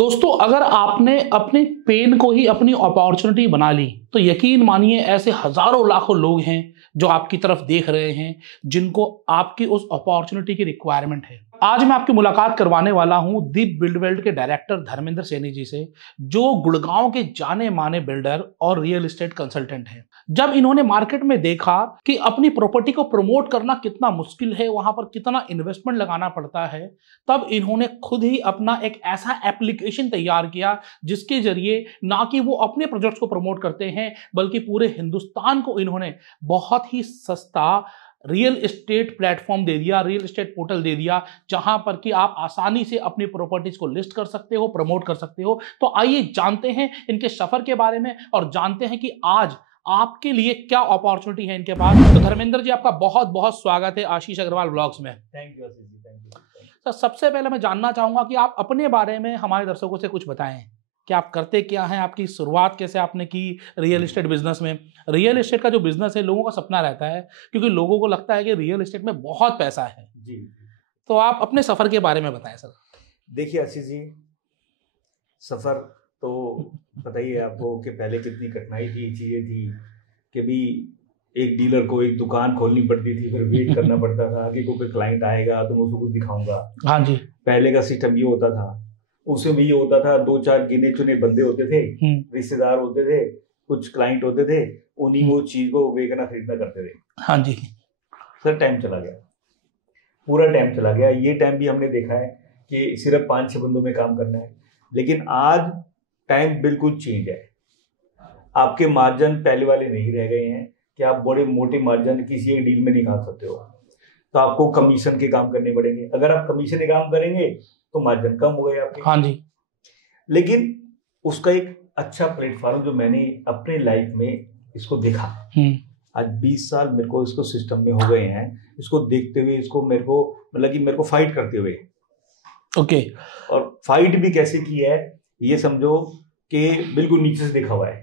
दोस्तों, अगर आपने अपने पेन को ही अपनी अपॉर्चुनिटी बना ली तो यकीन मानिए ऐसे हजारों लाखों लोग हैं जो आपकी तरफ देख रहे हैं, जिनको आपकी उस अपॉर्चुनिटी की रिक्वायरमेंट है। आज मैं आपकी मुलाकात करवाने वाला हूं दीप बिल्डवेल्ड के डायरेक्टर धर्मेंद्र सैनी जी से, जो गुड़गांव के जाने माने बिल्डर और रियल एस्टेट कंसल्टेंट हैं। जब इन्होंने मार्केट में देखा कि अपनी प्रॉपर्टी को प्रमोट करना कितना मुश्किल है, वहां पर कितना इन्वेस्टमेंट लगाना पड़ता है, तब इन्होंने खुद ही अपना एक ऐसा एप्लीकेशन तैयार किया जिसके जरिए ना कि वो अपने प्रोजेक्ट्स को प्रमोट करते हैं बल्कि पूरे हिंदुस्तान को इन्होंने बहुत ही सस्ता रियल एस्टेट प्लेटफॉर्म दे दिया, रियल एस्टेट पोर्टल दे दिया, जहां पर कि आप आसानी से अपनी प्रॉपर्टीज को लिस्ट कर सकते हो, प्रमोट कर सकते हो। तो आइए जानते हैं इनके सफर के बारे में और जानते हैं कि आज आपके लिए क्या अपॉर्चुनिटी है इनके पास। तो धर्मेंद्र जी, आपका बहुत बहुत स्वागत है आशीष अग्रवाल व्लॉग्स में। Thank you Ashish ji, thank you. Sir, सबसे पहले मैं जानना चाहूंगा कि आप अपने बारे में हमारे दर्शकों से कुछ बताएं कि आप करते क्या हैं, आपकी शुरुआत कैसे आपने की रियल एस्टेट बिजनेस में। रियल एस्टेट का जो बिजनेस है, लोगों का सपना रहता है, क्योंकि लोगों को लगता है कि रियल एस्टेट में बहुत पैसा है जी। तो आप अपने सफर के बारे में बताएं सर। देखिए आशीष जी, सफर तो पता ही है आपको कि पहले कितनी कठिनाई थी, चीजें थी कि भी एक डीलर को एक दुकान खोलनी पड़ती थी, फिर वेट करना पड़ता था कि कोई क्लाइंट आएगा तो मैं उसको कुछ दिखाऊंगा। हाँ जी। पहले का सिस्टम ये होता था, उसमें भी ये होता था, 2-4 गिने चुने बंदे होते थे, रिश्तेदार होते थे, कुछ क्लाइंट होते थे, उन्हीं वो चीज को बेचना खरीदना करते थे। हाँ जी सर, टाइम चला गया, पूरा टाइम चला गया। ये टाइम भी हमने देखा है कि सिर्फ 5-6 बंदों में काम करना है, लेकिन आज टाइम बिल्कुल चेंज है। आपके मार्जिन पहले वाले नहीं रह गए हैं कि आप बड़े मोटे मार्जिन किसी एक डील में निकाल सकते हो, तो आपको कमीशन के काम करने पड़ेंगे। अगर आप कमीशन के काम करेंगे तो मार्जिन कम हो गए आपके। हाँ जी। लेकिन उसका एक अच्छा प्लेटफॉर्म जो मैंने अपने लाइफ में इसको देखा, आज 20 साल मेरे को इसको सिस्टम में हो गए हैं, इसको देखते हुए, इसको मेरे को मतलब कि मेरे को फाइट करते हुए। ओके। और फाइट भी कैसे की है, ये समझो कि बिल्कुल नीचे से देखा हुआ है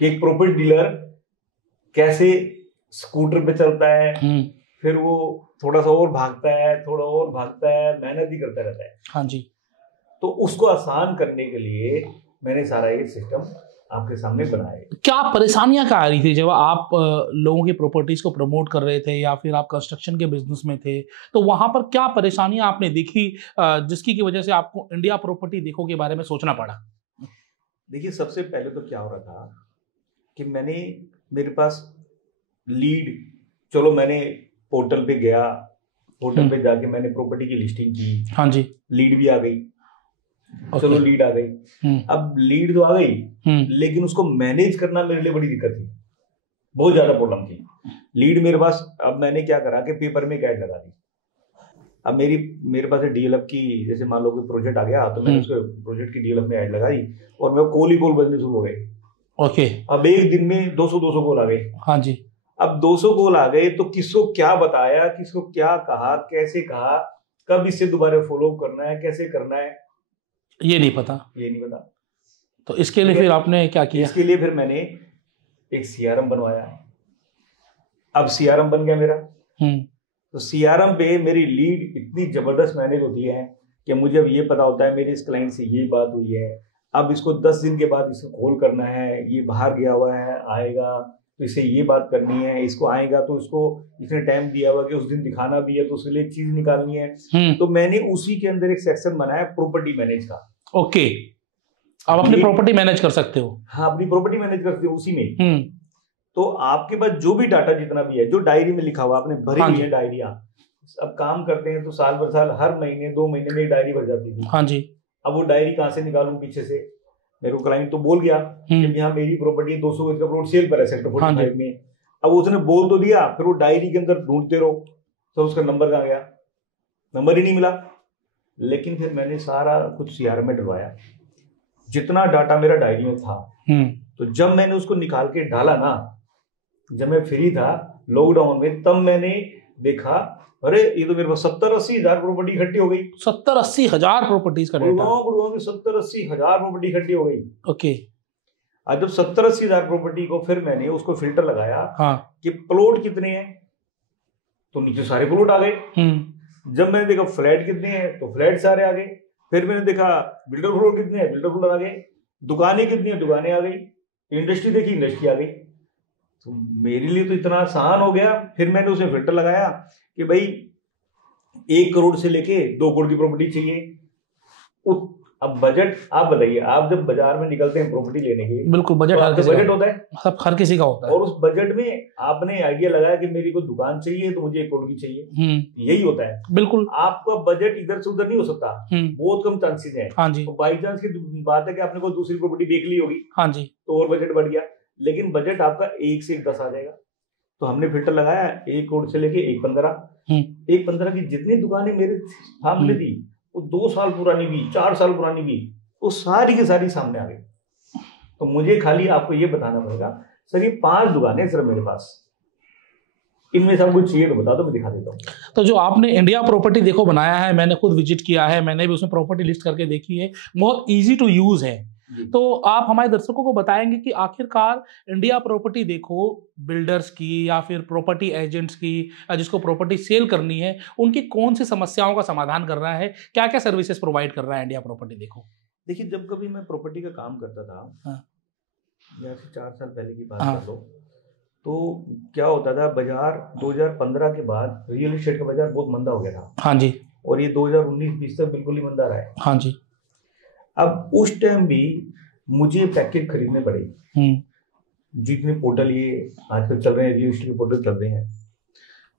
कि एक प्रॉपर्टी डीलर कैसे स्कूटर पे चलता है, फिर वो थोड़ा सा और भागता है, थोड़ा और भागता है, मेहनत ही करता रहता है। हाँ जी। तो उसको आसान करने के लिए मैंने सारा ये सिस्टम आपके सामने बनाया। क्या परेशानियां क्या आ रही थी जब आप लोगों की प्रॉपर्टीज को प्रमोट कर रहे थे या फिर आप कंस्ट्रक्शन के बिजनेस में थे, तो वहां पर क्या परेशानियां आपने देखी जिसकी की वजह से आपको इंडिया प्रॉपर्टी देखो के बारे में सोचना पड़ा? देखिए, सबसे पहले तो क्या हो रहा था कि मेरे पास लीड, चलो मैंने पोर्टल पे गया, पोर्टल पे जाके मैंने प्रॉपर्टी की लिस्टिंग की। हाँ जी। लीड भी आ गई। चलो लीड आ गई। अब लीड तो आ गई, लेकिन उसको मैनेज करना मेरे लिए बड़ी दिक्कत थी, बहुत ज्यादा प्रॉब्लम थी। लीड मेरे पास, अब मैंने क्या करा कि पेपर में एक ऐड लगा दी। अब मेरे पास डीएलएफ की, जैसे मान लो कि प्रोजेक्ट आ गया तो मैंने उसके प्रोजेक्ट की डीएलएफ में ऐड लगा दी और मैं कॉल ही कॉल बजने शुरू हो गए। ओके। अब एक दिन में 200 कॉल आ गए। हाँ जी। अब 200 कॉल आ गए तो किसको क्या बताया, किसको क्या कहा, कैसे कहा, कब इससे दोबारा फॉलो करना है, कैसे करना है, ये नहीं पता। तो इसके लिए फिर आपने क्या किया? इसके लिए फिर मैंने एक सीआरएम बनवाया। अब सीआरएम बन गया मेरा। तो सीआरएम पे मेरी लीड इतनी जबरदस्त मैनेज होती है कि मुझे अब ये पता होता है मेरे इस क्लाइंट से ये बात हुई है, अब इसको 10 दिन के बाद इसको कॉल करना है, ये बाहर गया हुआ है, आएगा तो इसे ये बात करनी है, इसको आएगा तो इसको इसने टाइम दिया हुआ कि उस दिन दिखाना भी है तो उसके लिए चीज निकालनी है। तो मैंने उसी के अंदर एक सेक्शन बनाया प्रॉपर्टी मैनेज का। ओके। आप अपनी प्रॉपर्टी मैनेज कर सकते हो? हाँ, अपनी प्रॉपर्टी मैनेज करते हो उसी में। तो आपके पास जो भी डाटा जितना भी है, जो डायरी में लिखा हुआ आपने भरी हुई है डायरियां, अब काम करते हैं तो साल भर साल हर महीने 2 महीने में एक डायरी भर जाती थी। हाँ जी। अब वो डायरी कहाँ से निकालूं पीछे से? मेरे को क्लाइंट तो बोल गया कि यहाँ मेरी प्रॉपर्टी 200 गज का प्लॉट सेल पर है सेक्टर 45 में। अब उसने बोल तो दिया, फिर वो डायरी के अंदर ढूंढते रहो तो उसका नंबर कहाँ गया, नंबर ही नहीं मिला। लेकिन फिर मैंने सारा कुछ सीआरएम में डलवाया, जितना डाटा मेरा डायरी में था। तो जब मैंने उसको निकाल के डाला ना, जब मैं फ्री था लॉकडाउन में, तब मैंने देखा, अरे ये तो मेरे पास 70-80 हजार प्रॉपर्टी इकट्ठी हो गई। 70-80 हजार प्रॉपर्टीज का डाटा? गुड़गांव में 70-80 हजार प्रॉपर्टी इकट्ठी हो गई। ओके। आज जब 70-80 हजार प्रॉपर्टी को फिर मैंने उसको फिल्टर लगाया। हाँ। कि प्लॉट कितने हैं, तो नीचे सारे प्लॉट आ गए। जब मैंने देखा फ्लैट कितने हैं, तो फ्लैट सारे आ गए। फिर मैंने देखा बिल्डर फ्लोर कितने हैं, बिल्डर फ्लोर आ गए, दुकानें कितनी है, दुकानें आ गई, इंडस्ट्री देखी, इंडस्ट्री आ गई। तो मेरे लिए तो इतना आसान हो गया। फिर मैंने उसमें फिल्टर लगाया कि भाई 1 करोड़ से लेके 2 करोड़ की प्रॉपर्टी चाहिए। अब बजट आप बताइए, आप जब बाजार में निकलते हैं प्रॉपर्टी लेने के, बिल्कुल बजट तो हर किसी बजट होता है, सब हर किसी का होता है। और उस बजट में आपने आइडिया लगाया कि मेरी को दुकान चाहिए तो मुझे 1 करोड़ की चाहिए, यही होता है। बिल्कुल आपका बजट इधर से उधर नहीं हो सकता, बहुत कम चांसेस है। हाँ जी, तो बाई चांस की बात है कि आपने कोई दूसरी प्रॉपर्टी देख ली होगी, हाँ जी, तो और बजट बढ़ गया, लेकिन बजट आपका 1 से 10 आ जाएगा। तो हमने फिल्टर लगाया 1 करोड़ से लेके 1.15 की जितनी दुकानें मेरे सामने थी, वो 2 साल पुरानी भी, 4 साल पुरानी भी, वो सारी की सारी सामने आ गई। तो मुझे खाली आपको ये बताना पड़ेगा, सर ये 5 दुकानें सिर्फ मेरे पास, इनमें सब कुछ चाहिए तो बता दो, मैं दिखा देता हूँ। तो जो आपने इंडिया प्रॉपर्टी देखो बनाया है, मैंने खुद विजिट किया है, मैंने भी उसमें प्रॉपर्टी लिस्ट करके देखी है, बहुत इजी टू यूज है। तो आप हमारे दर्शकों को बताएंगे कि आखिरकार इंडिया प्रॉपर्टी देखो बिल्डर्स की या फिर प्रॉपर्टी एजेंट्स की, जिसको प्रॉपर्टी सेल करनी है, उनकी कौन सी समस्याओं का समाधान कर रहा है, क्या क्या सर्विसेज प्रोवाइड कर रहा है इंडिया प्रॉपर्टी देखो। देखिए, जब कभी मैं प्रॉपर्टी का काम करता था, या फिर 4 साल पहले की बात कर लो, तो क्या होता था, बाजार 2015 के बाद रियल एस्टेट का बाजार बहुत मंदा हो गया था। हाँ जी। और ये 2019-20 तक बिल्कुल ही मंदा रहा है। हाँ जी। अब उस टाइम भी मुझे पैकेज खरीदने पड़े, जितने पोर्टल ये आजकल चल रहे हैं, रियल एस्टेट के पोर्टल चल रहे हैं,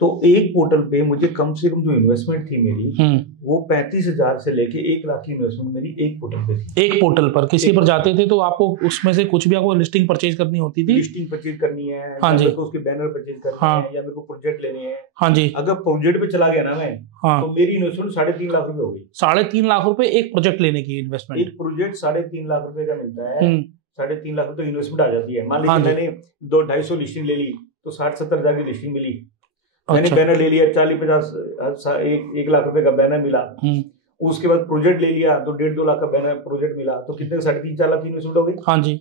तो एक पोर्टल पे मुझे कम से कम जो इन्वेस्टमेंट थी मेरी, वो 35,000 से लेके 1 लाख की इन्वेस्टमेंट मेरी एक पोर्टल पे थी। एक पोर्टल पर किसी पर जाते थे तो आपको उसमें से कुछ भी, आपको लिस्टिंग परचेज करनी होती थी, लिस्टिंग परचेज करनी है, हाँ जी, उसके बैनर परचेज करने हैं, या मेरे को प्रोजेक्ट लेने हैं, हाँ जी। अगर प्रोजेक्ट पे चला गया ना मैं, तो मेरी इन्वेस्टमेंट 3.5 लाख रुपए हो गई। 3.5 लाख रुपए एक प्रोजेक्ट लेने की इन्वेस्टमेंट। एक प्रोजेक्ट 3.5 लाख रुपए का मिलता है, 3.5 लाख रुपए इन्वेस्टमेंट आ जाती है। मान लीजिए मैंने 200-250 लिस्टिंग ले ली, तो 60-70 हजार की लिस्टिंग मिली। मैंने बैनर ले लिया 40-50 1 लाख रुपए का बैनर मिला। उसके बाद प्रोजेक्ट ले लिया तो 1.5-2 लाख का बैनर प्रोजेक्ट मिला, तो कितने 3.5-4 लाख की इन्वेस्टमेंट हो गई। हाँ जी।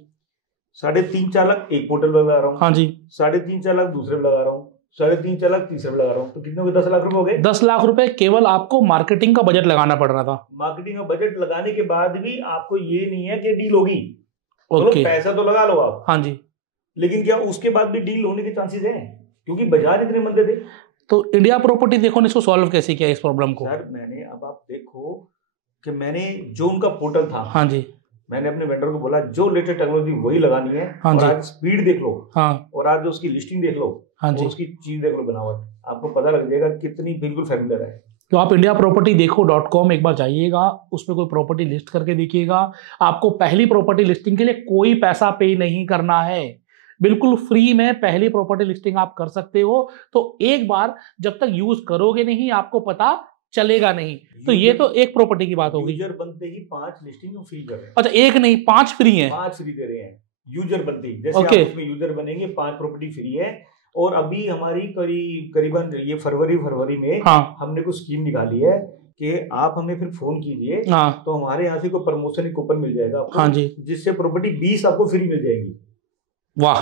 3.5-4 लाख एक पोर्टल पे लगा रहा हूँ, हाँ जी। 3.5-4 लाख दूसरे पे लगा रहा हूँ, 3.5-4 लाख तीसरे पे लगा रहा हूँ, तो कितने हो गए, 10 लाख रुपए हो गए। 10 लाख रुपए केवल आपको मार्केटिंग का बजट लगाना पड़ रहा था। मार्केटिंग का बजट लगाने के बाद भी आपको ये नहीं है कि डील होगी, पैसा तो लगा लो आप, हाँ जी, लेकिन क्या उसके बाद भी डील होने के चांसेस हैं, क्योंकि बाजार इतने मंदे थे। तो इंडिया प्रॉपर्टी देखो ने इसको सॉल्व कैसे किया इस प्रॉब्लम को। सर मैंने, अब आप देखो कि मैंने जो उनका पोर्टल था, हाँ जी, मैंने अपने वेंडर को बोला जो लेटेस्ट टेक्नोलॉजी वही लगानी है, हाँ जी, आज स्पीड देख लो, हाँ, और आज उसकी लिस्टिंग देख लो, हाँ जी, उसकी चीज देख लो, बनावट, आपको पता लग जाएगा कितनी बिल्कुल फैमिलियर है। तो आप इंडिया प्रॉपर्टी देखो .com एक बार जाइएगा, उस पर कोई प्रॉपर्टी लिस्ट करके देखिएगा। आपको पहली प्रॉपर्टी लिस्टिंग के लिए कोई पैसा पे नहीं करना है, बिल्कुल फ्री में पहली प्रॉपर्टी लिस्टिंग आप कर सकते हो। तो एक बार जब तक यूज करोगे नहीं आपको पता चलेगा नहीं। तो ये तो एक प्रॉपर्टी की बात होगी। यूजर बनते ही 5 लिस्टिंग फ्री कर रहे हैं। अच्छा, एक नहीं 5 फ्री हैं, 5 फ्री दे रहे हैं यूजर बनते ही। जैसे आप इसमें यूजर बनेंगे 5 प्रॉपर्टी फ्री है। और अभी हमारी करीबन ये फरवरी में, हाँ, हमने कुछ स्कीम निकाली है कि आप हमें फिर फोन कीजिए, हाँ, तो हमारे यहाँ से कोई प्रमोशन कूपन मिल जाएगा आपको, हाँ जी, जिससे प्रॉपर्टी 20 आपको फ्री मिल जाएगी। वाह,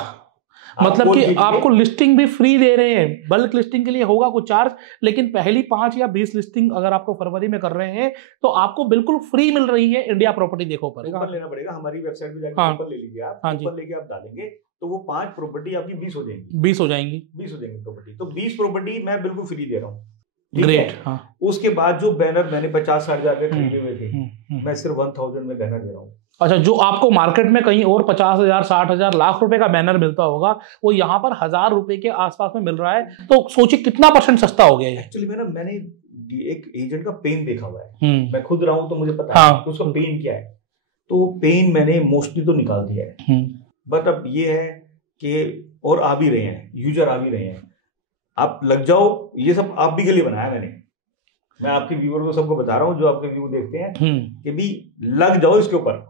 मतलब कि आपको लिस्टिंग भी फ्री दे रहे हैं। बल्क लिस्टिंग के लिए होगा कुछ चार्ज, लेकिन पहली 5 या 20 लिस्टिंग अगर आपको फरवरी में कर रहे हैं तो आपको बिल्कुल फ्री मिल रही है इंडिया प्रॉपर्टी देखो पर। कूपन लेना पड़ेगा, हमारी वेबसाइट पे जाकर कूपन ले लीजिए आप, हाँ, कूपन लेके आप डालेंगे तो वो 5 प्रॉपर्टी आपकी 20 हो जाएंगी, 20 हो जाएंगी प्रॉपर्टी। तो 20 प्रॉपर्टी मैं बिल्कुल फ्री दे रहा हूँ। ग्रेट, हाँ। उसके बाद जो बैनर मैंने 50-60 हजार के खरीदे हुए थे, मैं सिर्फ 1000 में बैनर दे रहा हूँ। अच्छा, जो आपको मार्केट में कहीं और 50,000, 60,000, लाख रुपए का बैनर मिलता होगा, वो यहाँ पर 1000 रुपए के आसपास में मिल रहा है। तो सोचिए कितना % सस्ता हो गया है। एक्चुअली मैंने एक एजेंट का पेन देखा हुआ है, मैं खुद रहा हूँ तो मुझे पता है उसका पेन क्या है। तो पेन मैंने मोस्टली तो निकाल दिया है, बट अब ये है कि और आ भी रहे हैं, यूजर आ भी रहे हैं, आप लग जाओ। ये सब आप भी के लिए बनाया मैंने, मैं आपके व्यूअर को सबको बता रहा हूँ जो आपके व्यू देखते हैं कि भी लग जाओ इसके ऊपर,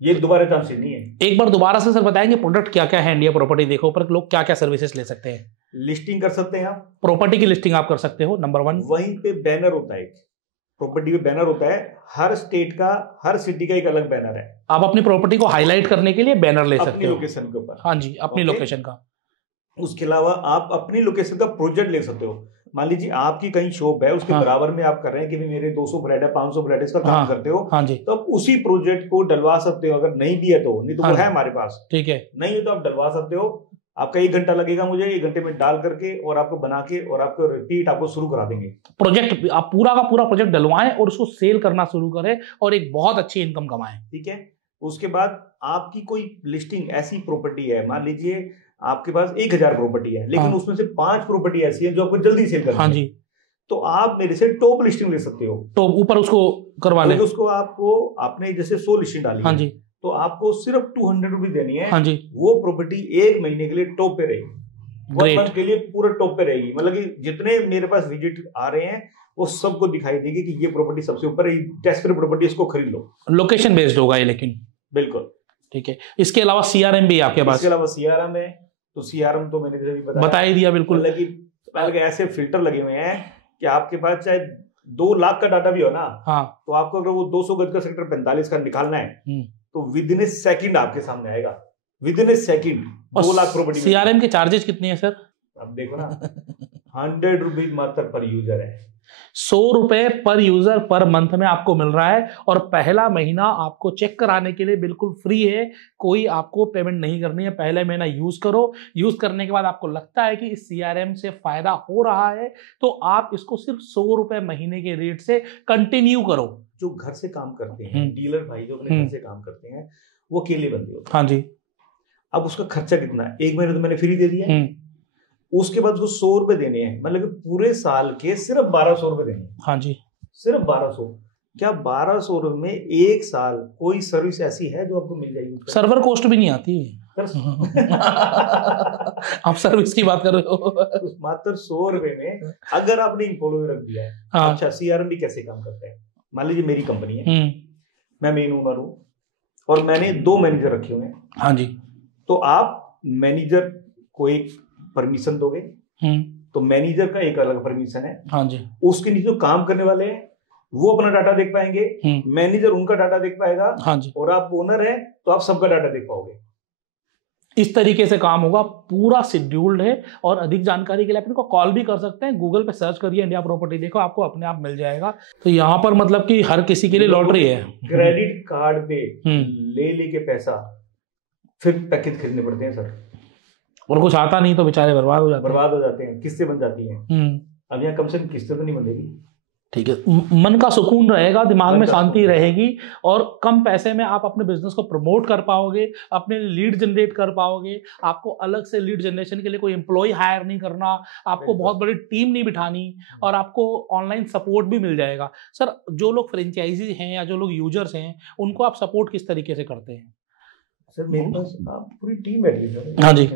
ये दोबारा चांसेस नहीं है। एक बार दोबारा से सर बताएंगे प्रोडक्ट क्या क्या है इंडिया प्रॉपर्टी देखो पर, लोग क्या क्या सर्विसेज ले सकते हैं। लिस्टिंग कर सकते हैं आप, प्रॉपर्टी की लिस्टिंग आप कर सकते हो, नंबर 1। वहीं पे बैनर होता है, प्रॉपर्टी पे बैनर होता है, हर स्टेट का, हर सिटी का एक अलग बैनर है। आप अपनी प्रॉपर्टी को हाईलाइट करने के लिए बैनर ले सकते हो अपनी लोकेशन के ऊपर, हाँ जी, अपनी लोकेशन का। उसके अलावा आप अपनी लोकेशन का प्रोजेक्ट ले सकते हो। मान लीजिए आपकी कहीं शॉप है, उसके बराबर में आप कर रहे हैं कि मेरे 200 फ्लैट है, 500 फ्लैट का काम करते हो, हाँ जी, तो आप उसी प्रोजेक्ट को डलवा सकते हो। अगर नहीं भी है तो, नहीं तो वो है हमारे पास, ठीक है, नहीं है तो आप डलवा सकते हो। आपका 1 घंटा लगेगा, मुझे 1 घंटे में डाल करके और आपको बना के और आपको रिपीट आपको शुरू करा देंगे। प्रोजेक्ट आप पूरा का पूरा प्रोजेक्ट डलवाएं और उसको सेल करना शुरू करें और एक बहुत अच्छी इनकम कमाएं। ठीक है। उसके बाद आपकी कोई लिस्टिंग ऐसी प्रॉपर्टी है, मान लीजिए आपके पास 1000 प्रॉपर्टी है, लेकिन उसमें से 5 प्रॉपर्टी ऐसी है जो आपको जल्दी सेल करनी है। हाँ जी, तो आप मेरे से टॉप लिस्टिंग ले सकते हो, तो ऊपर उसको करवा लें। उसको आपको आपने जैसे 100 लिस्टिंग डाली, हाँ जी, तो आपको सिर्फ 200 रुपीज देनी है। हाँ जी, वो प्रॉपर्टी 1 महीने के लिए टॉप पे रहेगी, 1 मंथ के लिए पूरा टॉप पे रहेगी। मतलब कि जितने मेरे पास विजिट आ रहे हैं वो सबको दिखाई देगी कि ये प्रॉपर्टी सबसे ऊपर है, डेस्परेट प्रॉपर्टी, इसको खरीद लो। लोकेशन बेस्ड होगा ये, लेकिन बिल्कुल ठीक है। इसके अलावा सीआरएम भी आपके पास? इसके अलावा सीआरएम है, तो सीआरएम तो मैंने बता ही दिया बिल्कुल। मतलब कि ऐसे फिल्टर लगे हुए हैं कि आपके पास चाहे 2 लाख का डाटा भी हो ना, हाँ, तो आपको अगर वो 200 गज का सेक्टर 45 का निकालना है तो विद इन ए सेकंड आपके सामने आएगा, with in A second 2 lakh property. CRM के चार्जेस कितने हैं सर? अब देखो ना, 100 रुपीज मात्र पर यूजर है, 100 रुपए पर यूजर पर मंथ में आपको मिल रहा है। और पहला महीना आपको चेक कराने के लिए बिल्कुल फ्री है, कोई आपको पेमेंट नहीं करनी है। पहले महीना यूज करो, यूज करने के बाद आपको लगता है कि इस सीआरएम से फायदा हो रहा है तो आप इसको सिर्फ 100 रुपए महीने के रेट से कंटिन्यू करो। जो घर से काम करते हैं डीलर भाई, जो अपने घर से काम करते हैं, वो अकेले बंदे होते हैं। हाँ जी। अब उसका खर्चा कितना है? 1 महीने तो मैंने फ्री दे दिया, उसके बाद उसको 100 रुपए देने हैं, मतलब कि पूरे साल के सिर्फ 1200 रुपए देने हैं। हाँ जी, सिर्फ 1200। क्या 1200 रुपए में 1 साल कोई सर्विस ऐसी है जो आपको मिल जाएगी? सर्वर कॉस्ट भी नहीं आती आप सर्विस की बात कर रहे हो। मात्र 100 रुपए में अगर आपने एम्प्लॉय रख दिया है। हाँ। अच्छा, सीआरएम भी कैसे काम करता है? मान लीजिए मेरी कंपनी है, मैं मेन ओनर हूं और मैंने 2 मैनेजर रखे हुए हैं। हाँ जी। तो आप मैनेजर को एक परमिशन दोगे, तो मैनेजर का एक अलग परमिशन है। हाँ जी। उसके नीचे जो काम करने वाले हैं वो अपना डाटा देख पाएंगे, मैनेजर उनका डाटा देख पाएगा। हाँ जी। और आप ओनर हैं तो आप सबका डाटा देख पाओगे। इस तरीके से काम होगा, पूरा शेड्यूल्ड है। और अधिक जानकारी के लिए अपने को कॉल भी कर सकते हैं, गूगल पे सर्च करिए इंडिया प्रॉपर्टी, देखो आपको अपने आप मिल जाएगा। तो यहाँ पर मतलब कि हर किसी के लिए लॉटरी है। क्रेडिट कार्ड पे ले लेके पैसा फिर पैकेज खरीदने पड़ते हैं सर, और कुछ आता नहीं तो बेचारे बर्बाद हो जाते हैं, किस्तें बन जाती हैं। अब यहाँ कम से कम किस्तें तो नहीं बनेगी। ठीक है, मन का सुकून रहेगा, दिमाग में शांति रहेगी और कम पैसे में आप अपने बिजनेस को प्रमोट कर पाओगे, अपने लीड जनरेट कर पाओगे। आपको अलग से लीड जनरेशन के लिए कोई एम्प्लॉय हायर नहीं करना, आपको बहुत बड़ी टीम नहीं बिठानी, और आपको ऑनलाइन सपोर्ट भी मिल जाएगा। सर, जो लोग फ्रेंचाइजी हैं या जो लोग यूजर्स हैं, उनको आप सपोर्ट किस तरीके से करते हैं? सर मेरे पास पूरी टीम बैठी है। हाँ जी,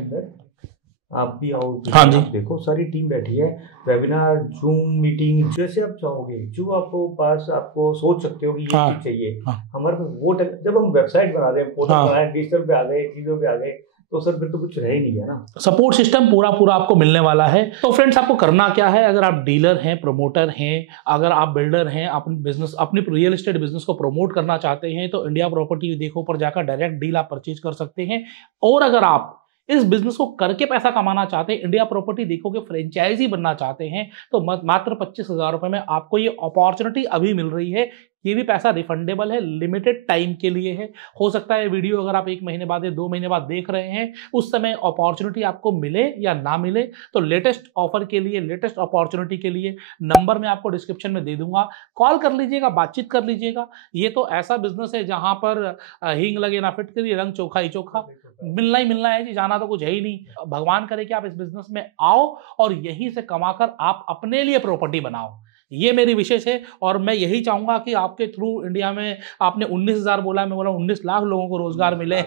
आप भी आओ। हाँ जी, देखो सारी टीम बैठी है, वेबिनार, जूम मीटिंग, जैसे आप चाहोगे, जो आपको पास आपको सोच सकते हो कि ये चीज चाहिए। हमारे पास वो जब हम वेबसाइट बना रहे हैं, पोर्टल बनाए, डिजिटल पे आ गए, चीजों पे आ गए, तो सर फिर तो कुछ रह ही नहीं है ना। सपोर्ट सिस्टम पूरा पूरा आपको मिलने वाला है। तो फ्रेंड्स, आपको करना क्या है? अगर आप डीलर हैं, प्रमोटर हैं, अगर आप बिल्डर हैं, अपने बिजनेस, अपने रियल एस्टेट बिजनेस को प्रमोट करना चाहते हैं, तो इंडिया प्रॉपर्टी देखो पर जाकर डायरेक्ट डील आप परचेज कर सकते हैं। और अगर आप इस बिजनेस को करके पैसा कमाना चाहते हैं, इंडिया प्रॉपर्टी देखो के फ्रेंचाइजी बनना चाहते हैं, तो मात्र 25,000 रुपए में आपको ये अपॉर्चुनिटी अभी मिल रही है। ये भी पैसा रिफंडेबल है, लिमिटेड टाइम के लिए है। हो सकता है वीडियो अगर आप 1 महीने बाद या 2 महीने बाद देख रहे हैं, उस समय अपॉर्चुनिटी आपको मिले या ना मिले, तो लेटेस्ट ऑफर के लिए, लेटेस्ट अपॉर्चुनिटी के लिए नंबर मैं आपको डिस्क्रिप्शन में दे दूंगा, कॉल कर लीजिएगा, बातचीत कर लीजिएगा। ये तो ऐसा बिजनेस है जहां पर हींग लगे ना फिट करिए, रंग चोखा ही चोखा, मिलना ही मिलना है जी, जाना तो कुछ है ही नहीं। भगवान करे कि आप इस बिजनेस में आओ और यहीं से कमाकर आप अपने लिए प्रॉपर्टी बनाओ, ये मेरी विशेष है। और मैं यही चाहूंगा कि आपके थ्रू इंडिया में, आपने 19,000 बोला, मैं बोला 19 लाख लोगों को रोजगार मिले।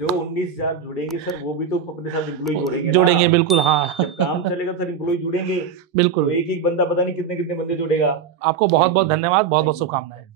जो 19,000 जुड़ेंगे सर, वो भी तो अपने साथ एम्प्लॉय जोड़ेंगे बिल्कुल। हाँ, जब काम चलेगा सर एम्प्लॉय जुड़ेंगे बिल्कुल। तो एक बंदा पता नहीं कितने कितने बंदे जुड़ेगा। आपको बहुत बहुत धन्यवाद, बहुत बहुत शुभकामनाएं।